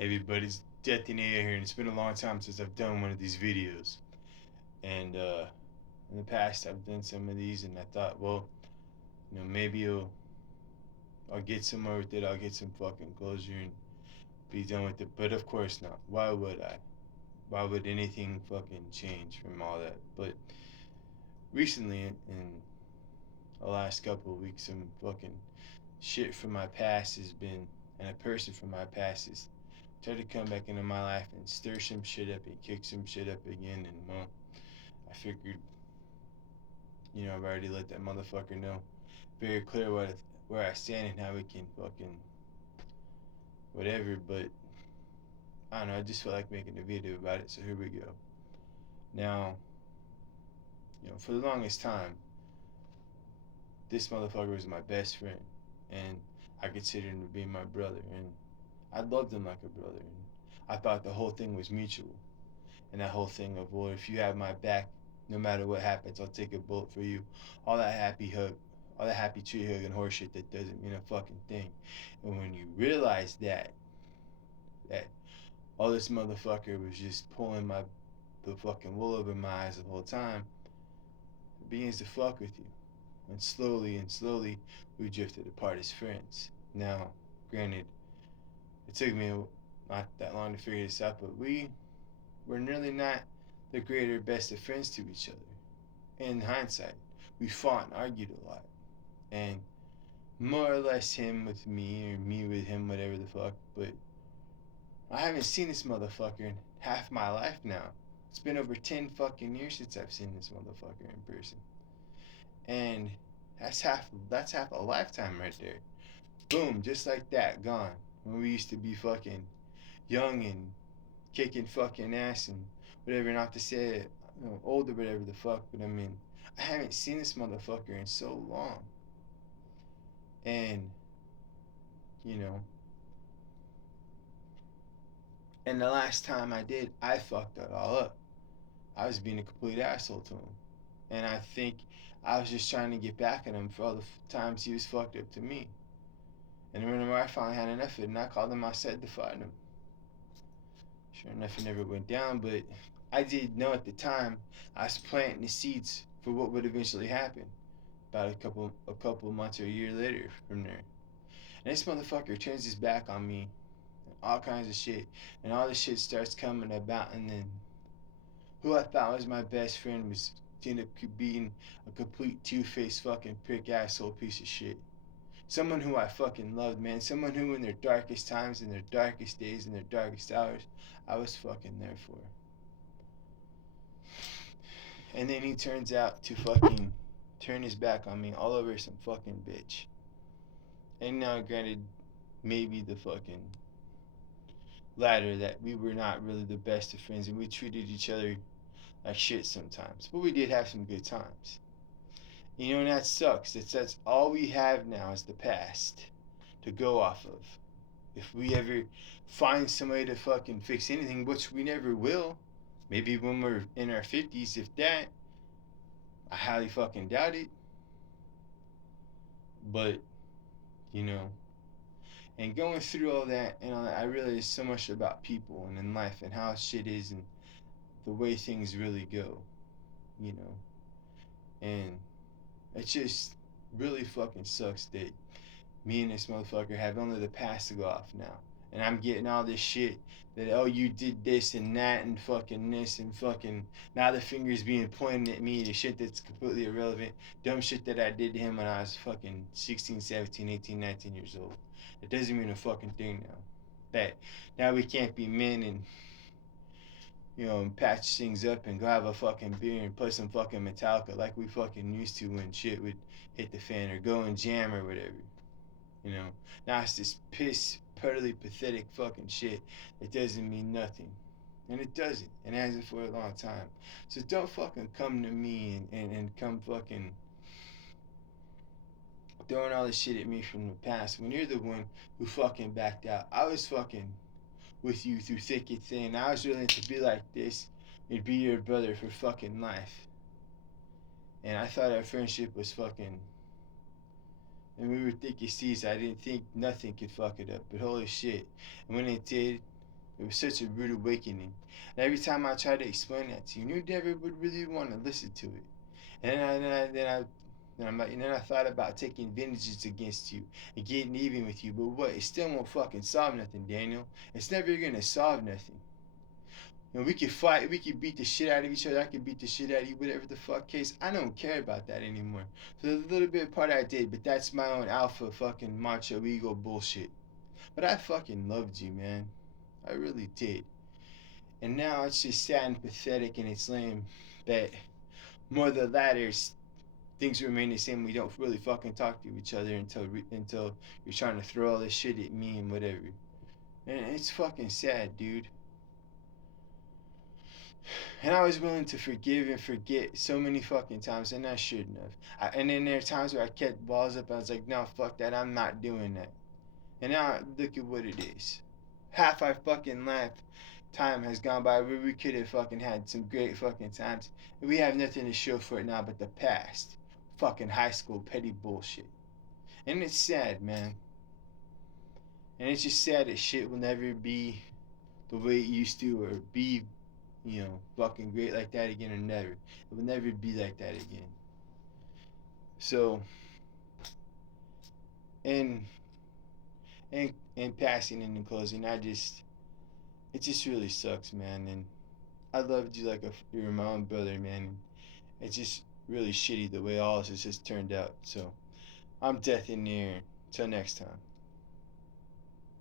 Everybody's death in the air here, and it's been a long time since I've done one of these videos. And in the past, I've done some of these, and I thought, well, maybe I'll get somewhere with it. I'll get some fucking closure and be done with it. But of course not. Why would I? Why would anything fucking change from all that? But recently, in the last couple of weeks, some fucking shit from my past has been, and a person from my past has tried to come back into my life and stir some shit up and kick some shit up again. And well, I figured, I've already let that motherfucker know very clear where I stand and how we can fucking whatever. But I don't know. I just feel like making a video about it. So here we go. Now, for the longest time, this motherfucker was my best friend, and I considered him to be my brother, and I loved him like a brother. And I thought the whole thing was mutual, and that whole thing of, well, if you have my back, no matter what happens, I'll take a bullet for you. All that all that happy tree hugging horseshit that doesn't mean a fucking thing. And when you realize that all this motherfucker was just pulling the fucking wool over my eyes the whole time, it begins to fuck with you. And slowly, we drifted apart as friends. Now, granted, it took me not that long to figure this out, but we were nearly not the greater best of friends to each other. In hindsight, we fought and argued a lot. And more or less him with me, or me with him, whatever the fuck. But I haven't seen this motherfucker in half my life now. It's been over 10 fucking years since I've seen this motherfucker in person. And that's half a lifetime right there. Boom, just like that, gone. When we used to be fucking young and kicking fucking ass and whatever, not to say it, old or whatever the fuck, but I mean, I haven't seen this motherfucker in so long. And, you know, and the last time I did, I fucked it all up. I was being a complete asshole to him. And I think I was just trying to get back at him for all the times he was fucked up to me. And whenever I finally had enough of it, and I called him, I said to fight him. Sure enough, it never went down, but I did know at the time I was planting the seeds for what would eventually happen. About a couple months or a year later from there. And this motherfucker turns his back on me, and all kinds of shit, and all this shit starts coming about, and then who I thought was my best friend was ended up being a complete two-faced fucking prick asshole piece of shit. Someone who I fucking loved, man. Someone who in their darkest times, in their darkest days, in their darkest hours, I was fucking there for. And then he turns out to fucking turn his back on me all over some fucking bitch. And now, granted, maybe the fucking latter, that we were not really the best of friends and we treated each other like shit sometimes. But we did have some good times. And that sucks. That's all we have now is the past to go off of. If we ever find somebody to fucking fix anything, which we never will, maybe when we're in our 50s, if that, I highly fucking doubt it. But, you know, and going through all that, and all that, I realized so much about people and in life and how shit is and the way things really go, you know. And it just really fucking sucks that me and this motherfucker have only the past to go off now. And I'm getting all this shit that, oh, you did this and that and fucking this and fucking, now the finger's being pointed at me, the shit that's completely irrelevant, dumb shit that I did to him when I was fucking 16, 17, 18, 19 years old. It doesn't mean a fucking thing now. That now we can't be men and, patch things up and go have a fucking beer and play some fucking Metallica like we fucking used to when shit would hit the fan, or go and jam or whatever. Now it's this piss, puddly, pathetic fucking shit that doesn't mean nothing. And it doesn't. And hasn't for a long time. So don't fucking come to me and come fucking throwing all this shit at me from the past when you're the one who fucking backed out. I was fucking with you through thick and thin. I was willing to be like this and be your brother for fucking life. And I thought our friendship was fucking, and we were thick as thieves. I didn't think nothing could fuck it up, but holy shit. And when it did, It was such a rude awakening. And every time I tried to explain that to you, you never would really want to listen to it. And then I thought about taking vengeance against you and getting even with you. But what? It still won't fucking solve nothing, Daniel. It's never gonna solve nothing. We could fight, we could beat the shit out of each other. I could beat the shit out of you, whatever the fuck case. I don't care about that anymore. So there's a little bit of part I did, but that's my own alpha fucking macho ego bullshit. But I fucking loved you, man. I really did. And now it's just sad and pathetic and it's lame that more the latter things remain the same. We don't really fucking talk to each other until you're trying to throw all this shit at me and whatever. And it's fucking sad, dude. And I was willing to forgive and forget so many fucking times, and I shouldn't have. And then there are times where I kept balls up. And I was like, no, fuck that. I'm not doing that. And now look at what it is. Half our fucking life time has gone by where we could have fucking had some great fucking times. And we have nothing to show for it now but the past. Fucking high school petty bullshit. And it's sad, man. And it's just sad that shit will never be the way it used to or be, fucking great like that again or never. It will never be like that again. So, in in passing and in closing, it just really sucks, man. And I loved you like you were my own brother, man. It's just really shitty the way all this has just turned out. So, I'm death in the air. Till next time.